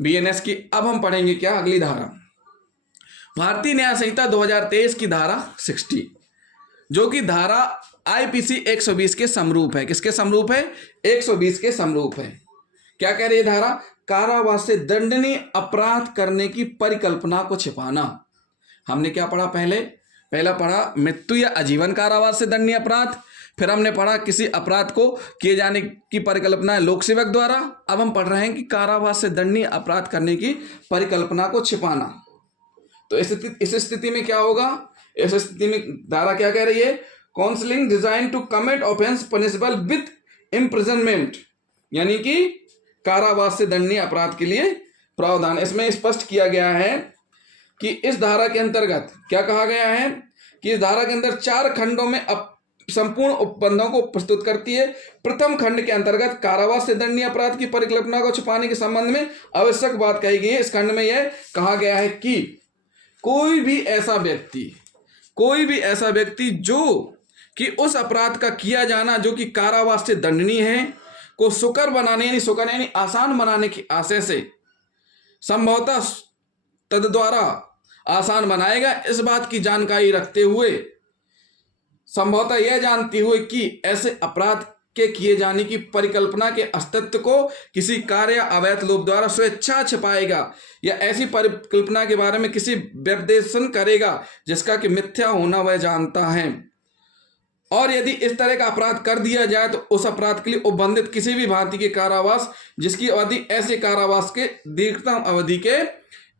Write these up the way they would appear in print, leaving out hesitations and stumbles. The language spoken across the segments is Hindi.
बीएनएस की। अब हम पढ़ेंगे क्या, अगली धारा, भारतीय न्याय संहिता 2023 की धारा 60, जो कि धारा आईपीसी 120 के समरूप है। किसके समरूप है? 120 के समरूप है। क्या कह रही है धारा? कारावास से दंडनीय अपराध करने की परिकल्पना को छिपाना। हमने क्या पढ़ा पहला पढ़ा मृत्यु या आजीवन कारावास से दंडनीय अपराध, फिर हमने पढ़ा किसी अपराध को किए जाने की परिकल्पना है लोक सेवक द्वारा। अब हम पढ़ रहे हैं कि कारावास से दंडनीय अपराध करने की परिकल्पना को छिपाना। तो इस स्थिति में क्या होगा? इस स्थिति में धारा क्या कह रही है? Counselling design to commit offence punishable with imprisonment, यानी कि कारावास से दंडनीय अपराध के लिए प्रावधान। इसमें स्पष्ट किया गया है कि इस धारा के अंतर्गत क्या कहा गया है कि इस धारा के अंदर 4 खंडों में संपूर्ण उपबंधों को प्रस्तुत करती है। प्रथम खंड के अंतर्गत कारावास से दंडनीय अपराध की परिकल्पना को छुपाने के संबंध में आवश्यक बात कही गई है। इस खंड में यह कहा गया है कि कोई भी ऐसा व्यक्ति जो कि उस अपराध का किया जाना जो कि कारावास से दंडनीय है को सुकर यानी आसान बनाने की आशय से संभवतः तद द्वारा आसान बनाएगा, इस बात की जानकारी रखते हुए, संभवतः यह जानते हुए कि ऐसे अपराध के किए जाने की परिकल्पना के अस्तित्व को किसी कार्य या अवैध लोभ द्वारा स्वेच्छा छिपाएगा या ऐसी परिकल्पना के बारे में किसी व्यपदेशन करेगा जिसका कि मिथ्या होना वह जानता है। और यदि इस तरह का अपराध कर दिया जाए तो उस अपराध के लिए उपबंधित किसी भी भारतीय के कारावास जिसकी अवधि ऐसे कारावास के दीर्घतम अवधि के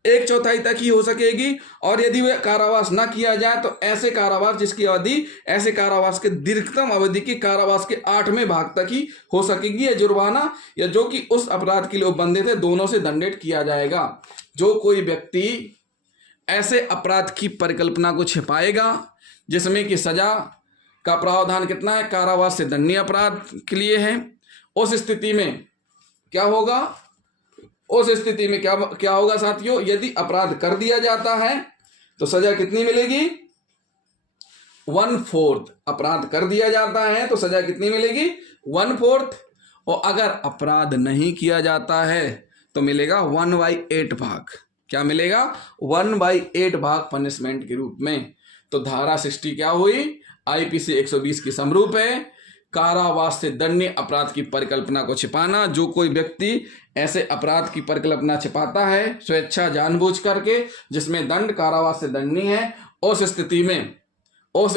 1/4 तक ही हो सकेगी, और यदि वह कारावास न किया जाए तो ऐसे कारावास जिसकी अवधि ऐसे कारावास के दीर्घतम अवधि के कारावास के 8वें भाग तक ही हो सकेगी, या जुर्माना या जो कि उस अपराध के लिए उपबंधित है दोनों से दंडित किया जाएगा। जो कोई व्यक्ति ऐसे अपराध की परिकल्पना को छिपाएगा जिसमें कि सजा का प्रावधान कितना है? कारावास से दंडनीय अपराध के लिए है, उस स्थिति में क्या होगा? उस स्थिति में क्या होगा साथियों? यदि अपराध कर दिया जाता है तो सजा कितनी मिलेगी? 1/4। अपराध कर दिया जाता है तो सजा कितनी मिलेगी? 1/4। और अगर अपराध नहीं किया जाता है तो मिलेगा 1/8 भाग। क्या मिलेगा? 1/8 भाग पनिशमेंट के रूप में। तो धारा 60 क्या हुई? आईपीसी 120 की समरूप है। कारावास से दंडनीय अपराध की परिकल्पना को छिपाना। जो कोई व्यक्ति ऐसे अपराध की परिकल्पना छिपाता है स्वेच्छा जानबूझ करके जिसमें दंड कारावास से दंडनीय है, उस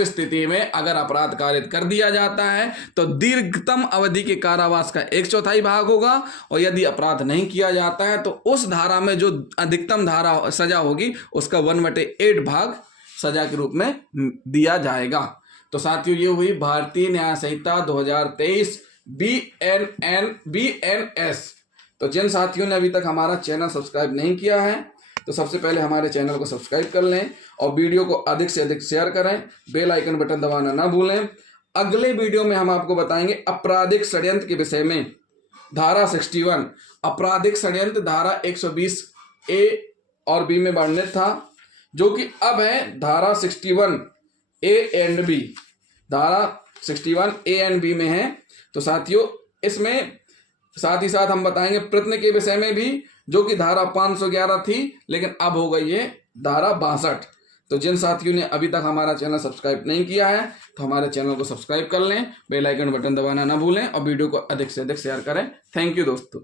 स्थिति में अगर अपराध कारित कर दिया जाता है तो दीर्घतम अवधि के कारावास का 1/4 भाग होगा, और यदि अपराध नहीं किया जाता है तो उस धारा में जो अधिकतम धारा सजा होगी उसका 1/8 भाग सजा के रूप में दिया जाएगा। तो साथियों ये हुई भारतीय न्याय संहिता 2023 BNS। तो जिन साथियों ने अभी तक हमारा चैनल सब्सक्राइब नहीं किया है तो सबसे पहले हमारे चैनल को सब्सक्राइब कर लें और वीडियो को अधिक से अधिक शेयर करें, बेल आइकन बटन दबाना ना भूलें। अगले वीडियो में हम आपको बताएंगे आपराधिक षड्यंत्र के विषय में। धारा 61 आपराधिक षड्यंत्र धारा 120A और B में वर्णित था, जो कि अब है धारा 61A एंड B। धारा 61A एंड B में है। तो साथियों इसमें साथ ही साथ हम बताएंगे प्रत्न के विषय में भी, जो कि धारा 511 थी लेकिन अब हो गई है धारा 62। तो जिन साथियों ने अभी तक हमारा चैनल सब्सक्राइब नहीं किया है तो हमारे चैनल को सब्सक्राइब कर लें, बेल आइकन बटन दबाना ना भूलें और वीडियो को अधिक से अधिक शेयर करें। थैंक यू दोस्तों।